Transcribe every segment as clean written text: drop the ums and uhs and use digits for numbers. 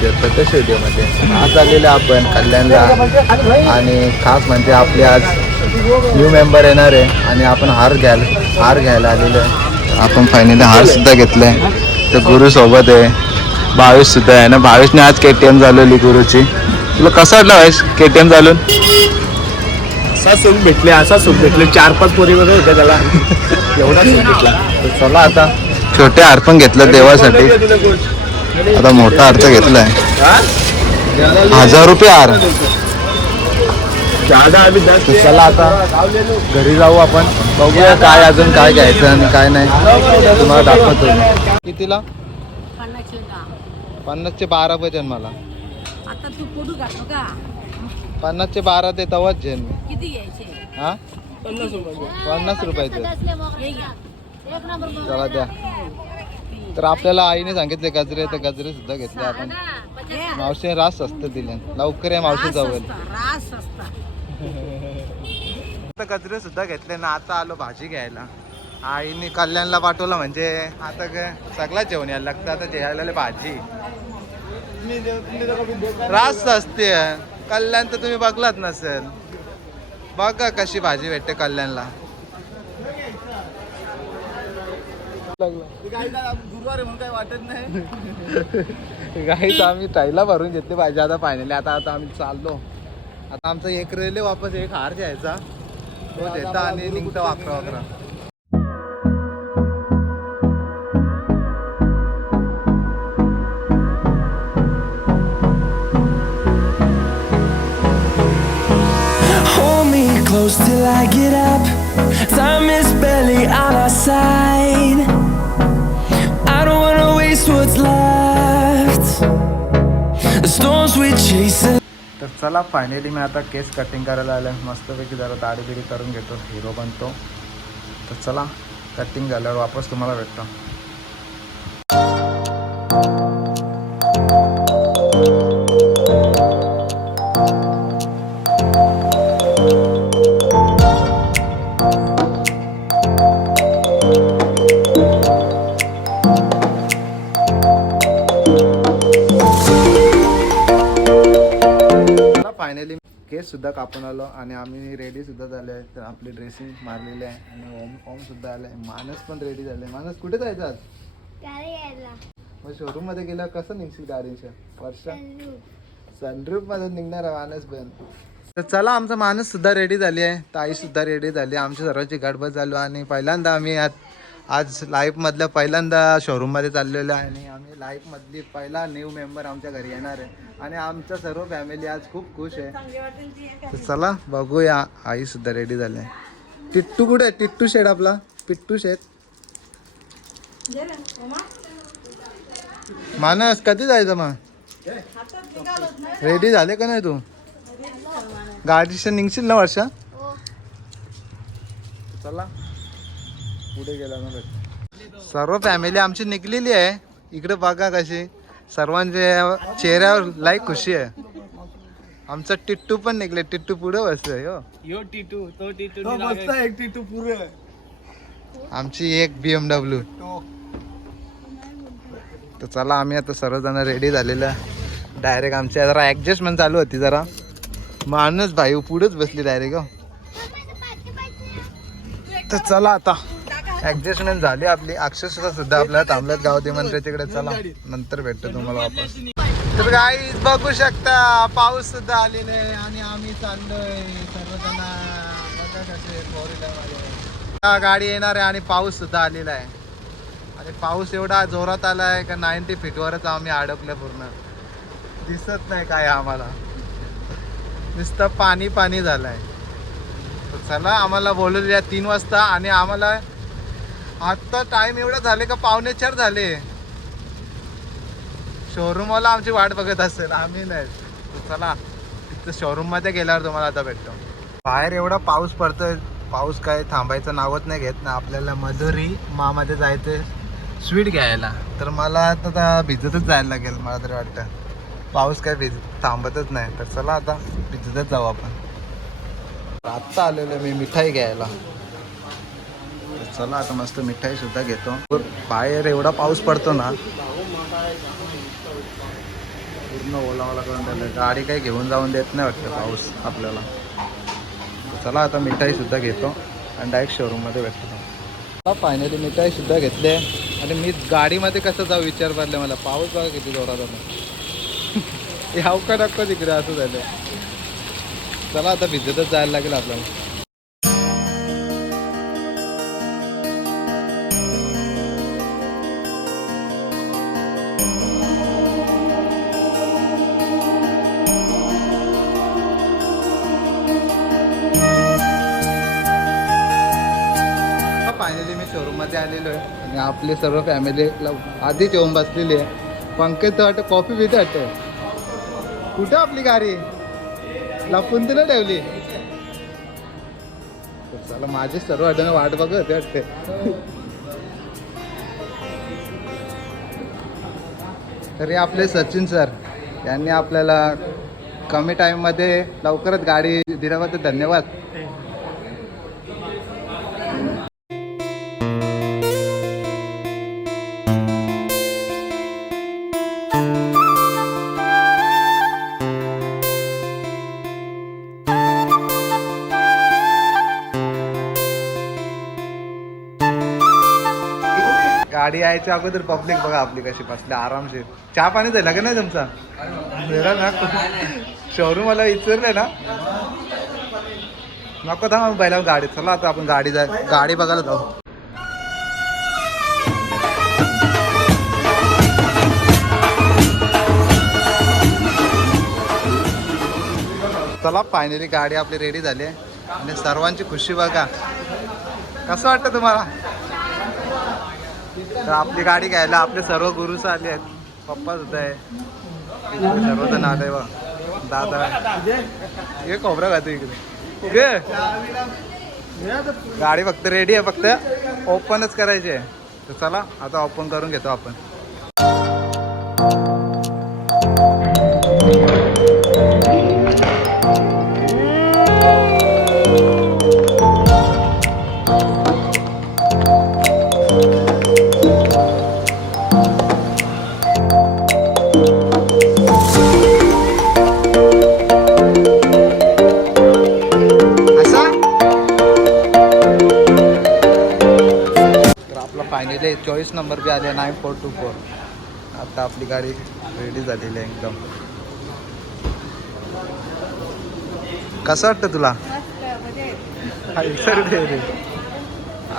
होते प्रत्यक्ष व्हिडिओमध्ये. आज आलेले आपण कल्याणला आणि खास म्हणजे आपले आज न्यू मेंबर येणार आहे आणि आपण हार घ्यायला आलेलो आहे. आपण फायनली हार सुद्धा घेतलाय. तर गुरु सोबत आहे, भावेश सुद्धा आहे ना. भावेशने आज KTM चालवली गुरुची. तुला कसं वाटलं भावेश KTM चालून? असा सुख भेटले 4-5 पोरी वगैरे होत्या त्याला एवढा सुख भेटला. तर चला आता छोटे हार पण घेतलं देवासाठी. आता मोठा हार तर घेतलाय 1000 रुपये हार. तर चला आता घरी जाऊ आपण, बघूया काय अजून काय घ्यायचं आणि काय नाही तुम्हाला दाखवतो. कितीला? 50चे 12 पाहिजे मला. आता तू फोटो काढतो का? 50चे 12 ते तवाच झेन मी. किती घ्यायचे? हा 50 रुपयाचे. चला द्या. तर आपल्याला आईने सांगितले गजरे, तर गजरे सुद्धा घेतले आपण. मावशीने रास असतं दिले. लवकर या मावशी जवळ. रास असता. आता गजरे सुद्धा घेतले ना. आता आलो भाजी घ्यायला. आईने कल्याणला पाठवलं म्हणजे आता सगळं जेवण यायला लागतं. आता जेवायला भाजी रास असते. कल्याण तर तुम्ही बघलात नसेल. बघा कशी भाजी भेटते कल्याणला. गुरुवार म्हणून काही वाटत नाही. गाईच आम्ही टाईला भरून घेतली पाहिजे आता फायनली. आता आम्ही चाललो. आता आमचा एक रेल्वे वापस एक हार घ्यायचा तो देता आणि निघतो 11. Close till I get up. Time is barely on our side. I don't wanna waste what's left. The storms we chase. तर चला फायनली मी आता केस कटिंग करायला आलं. मस्तपैकी जरा दाढी बिडी करून घेतो, हिरो बनतो. तर चला कटिंग झाल्यावर वापस तुम्हाला भेटतो. फायनली केस सुद्धा कापून आलो आणि आम्ही रेडी सुद्धा झाले आहे. तर आपली ड्रेसिंग मारलेली आहे आणि ओम सुद्धा आले. मानस पण रेडी झाले. मानस कुठे जायचं आज? गाडी यायला. मग शोरूम मध्ये गेला कसं निघशील गाडीच्या? वर्षा सनरूफ मध्ये निघणार आहे मानस पण. तर चला आमचा मानस सुद्धा रेडी झाली आहे. ताई सुद्धा रेडी झाली. आमची सर्वांची गडबड चालू आणि पहिल्यांदा आम्ही आज लाईफमधल्या पहिल्यांदा शोरूममध्ये चाललेलो आहे आणि आम्ही लाईफमधली पहिला न्यू मेंबर आमच्या घरी येणार आहे आणि आमच्या सर्व फॅमिली आज खूप खुश आहे. तर चला बघूया. आई सुद्धा रेडी झाली आहे. टिट्टू कुठे आहे? टिट्टू शेड आपला पिट्टू शेड. मानस कधी जायचं मग? रेडी झाले का नाही तू? गाडीशी निघशील ना वर्षा? चला पुढे गेला ना. सर्व फॅमिली आमची निघलेली आहे. इकडे बघा कशी सर्वांच्या चेहऱ्यावर लाईक खुशी आहे. आमचा टिट्टू पण निघले. टिट्टू पुढे बसतोय. यो टिटू तो टिटू बसता एक टिटू पुरे. आमची एक BMW. तर चला आम्ही आता सर्वजण रेडी झालेलं. डायरेक्ट आमची जरा ॲडजस्टमेंट चालू होती जरा. माणूस भाई पुढेच बसली डायरेक्ट. तर चला आता ॲडजस्टमेंट झाली आपली. अक्षरशः सुद्धा आपल्याला थांबल्यात गावती मंत्र्याच्याकडे. चला नंतर भेटतो तुम्हाला वापस. तर गाईज बघू शकता पाऊस सुद्धा आलेले आणि आम्ही चाललोय सर्वजण. गाडी येणार आहे आणि पाऊस सुद्धा आलेला आहे आणि पाऊस एवढा जोरात आला आहे का 90 फीटवरच आम्ही अडकलं. पूर्ण दिसत नाही काय आम्हाला. नुसतं पाणी पाणी झालंय. तर चला आम्हाला बोलवले 3 वाजता आणि आम्हाला आत्ता टाइम एवढा झाले का 3:45 झाले. शोरूमवाला आमची वाट बघत असेल, आम्ही नाही. तर चला तिथं शोरूममध्ये गेल्यावर तुम्हाला आता भेटतो. बाहेर एवढा पाऊस पडतोय. पाऊस काय थांबायचं नावच नाही घेत ना. आपल्याला मधुरी मामध्ये जायचं स्वीट घ्यायला. तर मला आता भिजतच जायला लागेल मला तरी वाटतं. पाऊस काय थांबतच नाही. तर चला आता भिजतच जाऊ आपण. आत्ता आलेलो मी मिठाई घ्यायला. चला आता मस्त मिठाई सुद्धा घेतो. बाहेर एवढा पाऊस पडतो ना. पूर्ण ओलावला करून ठेवलं. गाडी काही घेऊन जाऊन देत नाही वाटतं पाऊस आपल्याला. चला आता मिठाई सुद्धा घेतो आणि डायरेक्ट शोरूममध्ये भेटतो. फायनली मिठाई सुद्धा घेतली आहे आणि मी गाडीमध्ये कसं जाऊ विचार पडले मला. पाऊस बघा किती जोरात आला. याव का नको तिकडे असं झालं. चला आता भिजतच जायला लागेल आपल्याला. फायनली मी शोरूममध्ये आलेलो आहे आणि आपले सर्व फॅमिलीला आधीच येऊन बसलेली आहे. पंकज तर वाटतं कॉफी पिते वाटतं. कुठं आपली गाडी लपून तिला ठेवली. चला माझे सर्व आठवण वाट बघत होते वाटते. तरी आपले सचिन सर यांनी आपल्याला कमी टाईममध्ये लवकरच गाडी दिल्याबद्दल धन्यवाद. गाडी यायच्या अगोदर पब्लिक बघा आपली कशी बसली आरामशीर. चहा पाणी झाला का नाही तुमचा? झाला ना. शोरूम मला विचारलंय ना नको थांब पहिला गाडी. चला आता आपण गाडी बघायला जाऊ. चला फायनली गाडी आपली रेडी झाली आहे आणि सर्वांची खुशी बघा. कसं वाटतं तुम्हाला? तर आपली गाडी घ्यायला आपले सर्व गुरुस आले आहेत. पप्पा सुद्धा आहे, सर्वजण आले बा. दादा हे खोबरं खातो इकडे. गाडी फक्त रेडी आहे, फक्त ओपनच करायची आहे. तर चला आता ओपन करून घेतो आपण. फायनली 24 नंबर बी आले 9424. आता आपली गाडी रेडी झालेली आहे एकदम. कसं वाटतं तुला?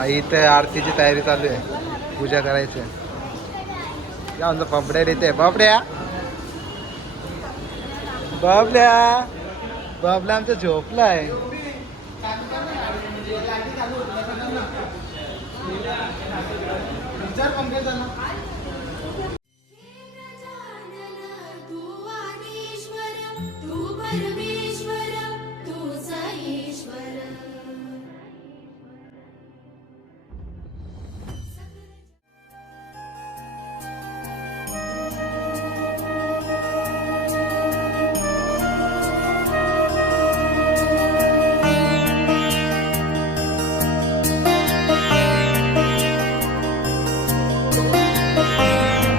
इथे आरतीची तयारी चालू आहे, पूजा करायची आहे. आमचा पापड्या येते. बाबड्या बाबल्या बाबल्या आमचा झोपला आहे.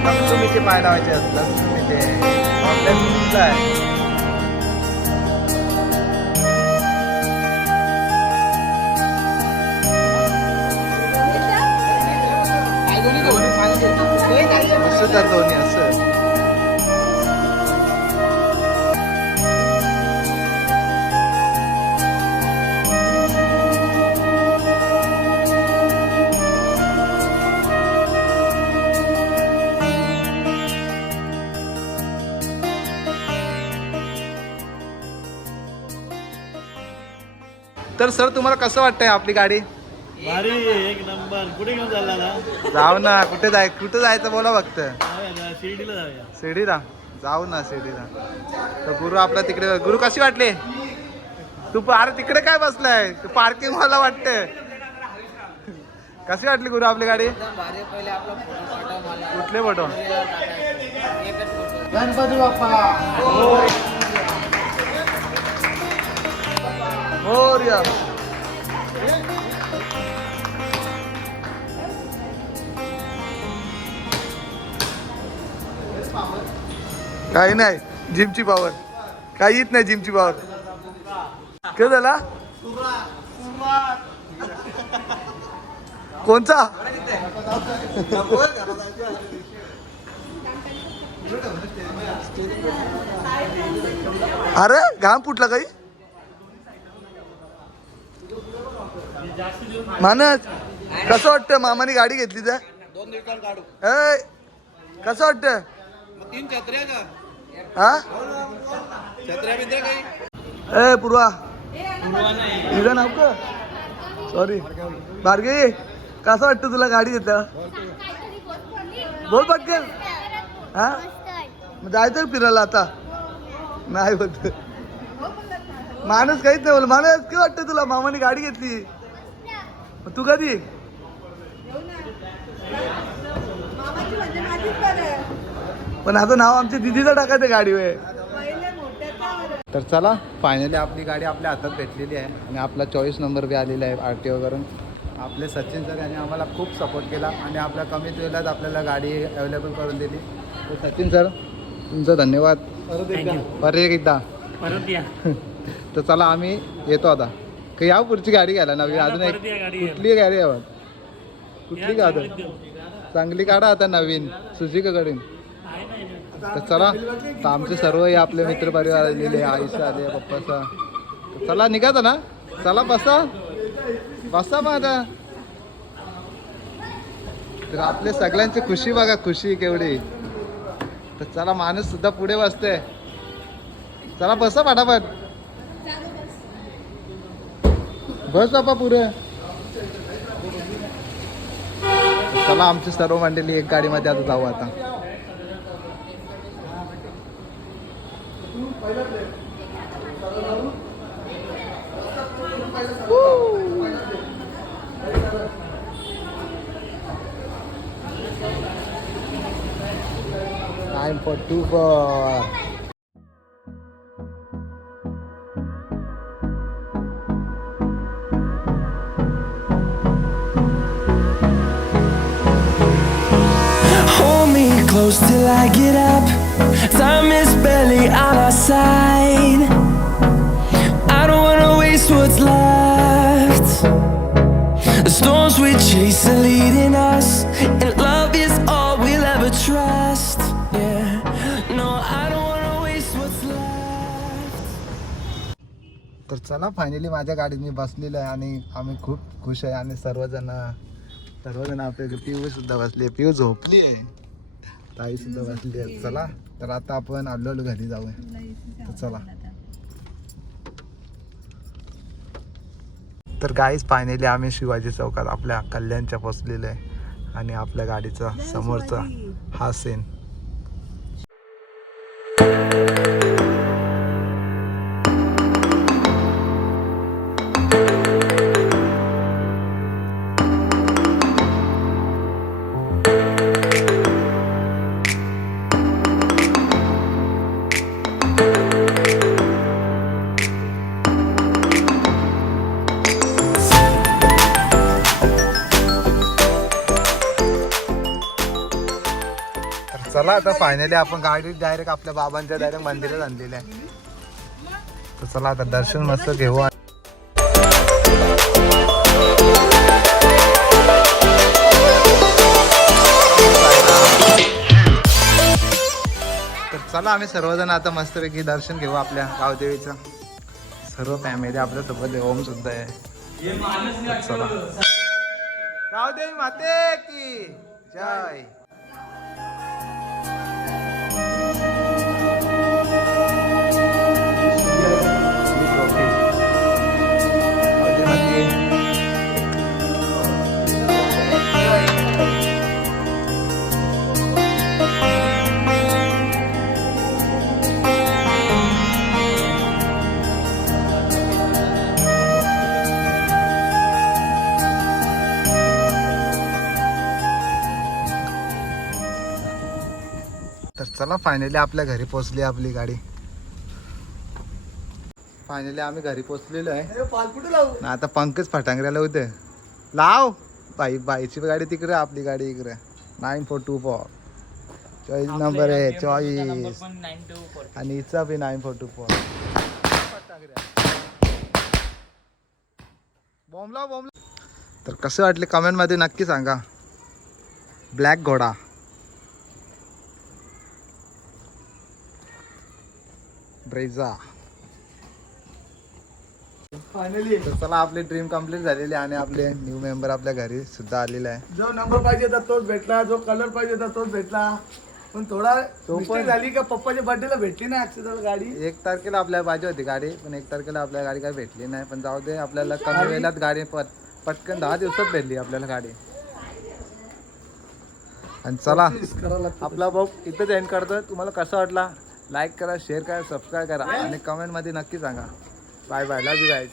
लक्ष्मीचे पाय लावायचे आहेत. लक्ष्मीचे आपल्या सुद्धा आहे. असं तर दोन्ही असं. तर सर तुम्हाला कसं वाटतंय आपली गाडी? भारी एक नंबर. कुठे घेऊन चालला ना? जाऊ ना. कुठे जायचं बोला फक्त. शिर्डीला जाऊया. शिर्डीला जाऊ ना. शिर्डीला तर गुरु आपला तिकडे. गुरु कशी वाटली? तू अरे तिकडे काय बसलाय? तू पार्किंग मला वाटतंय. कशी वाटली गुरु आपली गाडी? कुठले फोटो? गणपती बाप्पा मोरया. काही नाही जिमची पावर काही येत नाही जिमची पावर काय झाला कोणचा अरे घाम फुटला काही मानस कसं वाटतं मामाने गाडी घेतली तर 2 दिवसात काढू कसं वाटतं 3 छत्र्या का हा छत्र्या बित्र्या काही ए पूर्वा तुझं नाव का सॉरी भार्गवी कसं वाटतं तुला गाडी घेतलं बोल पटकन हा मग जायचं फिरायला आता नाही बोलत माणूस काहीच नाही बोल माणूस काय वाटतं तुला मामाने गाडी घेतली मग तू कधी पण आता नाव आमच्या दिदीचं टाकायचं गाडीवर तर चला फायनली आपली गाडी आपल्या हातात भेटलेली आहे आणि आपला 24 नंबर बी आलेला आहे RTO करून आपले सचिन सर यांनी आम्हाला खूप सपोर्ट केला आणि आपल्या कमीत वेळात आपल्याला गाडी अवेलेबल करून दिली तर सचिन सर तुमचं धन्यवाद परत एकदा तर चला आम्ही येतो आता काही या पुढची गाडी घ्यायला नवी अजून एक कुठली गाडी यावं कुठली काढा चांगली काढा आता नवीन सुझुकीकडून तर चला तर आमचे सर्व हे आपले मित्रपरिवार आलेले आईसा आले पप्पाचा तर चला निघाता ना चला बसा बसा मग आता तर आपले सगळ्यांची खुशी बघा खुशी केवढी तर चला माणूस सुद्धा पुढे बसते चला बसा फटाफट बस बापा पुढे चला आमची सर्व मंडळी एक गाडीमध्ये आता जाऊ आता Time for 2-4. Hold me close till I get up. Time is barely on our side. I don't wanna waste what's left. The storms we chase are leading us, and love is all we'll ever trust. Yeah, no, I don't wanna waste what's left. तर चला finally माझ्या गाडीने बसलेलं आहे आणि आम्ही खूप खुश आहे आणि सर्वजण आपले पिऊ सुद्धा बसली आहे पिऊ झोपली आहे ताई सुद्धा बसली आहे चला तर आता आपण हळूहळू घरी जाऊया तर चला तर गाईज फायनली आम्ही शिवाजी चौकात आपल्या कल्याणच्या पोचलेलो आहे आणि आपल्या गाडीचा समोरचा हा सीन चला आता फायनली आपण गाडी डायरेक्ट आपल्या बाबांच्या डायरेक्ट मंदिरात आणलेलं आहे तर चला आता दर्शन मस्त घेऊ तर चला आम्ही सर्वजण आता मस्तपैकी दर्शन घेऊ आपल्या गावदेवीचं सर्व फॅमिली आपल्या सोबत ओम सुद्धा आहे चला गावदेवी माते की जय तर चला फायनली आपल्या घरी पोहोचली आपली गाडी फायनली आम्ही घरी पोहोचलेलो आहे आता पंकज फटांगऱ्याला होते लाव बाईची गाडी तिकडे आपली गाडी इकडे 9424 चॉईस नंबर आहे चॉईस आणि हिचा बी 942 बॉम्बला तर कसं वाटले कमेंट मध्ये नक्की सांगा. ब्लॅक घोडा ब्रेझा. फायनली तर चला आपली ड्रीम कम्प्लीट झालेली आणि आपले न्यू मेंबर आपल्या घरी सुद्धा आलेले आहे. जो नंबर पाहिजे होता तोच भेटला, जो कलर पाहिजे होता तोच भेटला. पण थोडा mistake झाली का पप्पाच्या बर्थडेला भेटली ना ऍक्सिडेंट गाडी. 1 तारखेला आपल्याला पाहिजे होती गाडी पण 1 तारखेला आपल्याला गाडी काही भेटली नाही. पण जाऊ दे आपल्याला कमी वेळात गाडी पटकन 10 दिवसात भेटली आपल्याला गाडी. आणि चला आपला भाऊ इथंच एंड करतोय. तुम्हाला कसं वाटला लाईक करा, शेअर करा, सबस्क्राईब करा आणि कमेंट मध्ये नक्की सांगा. Bye bye, love you guys.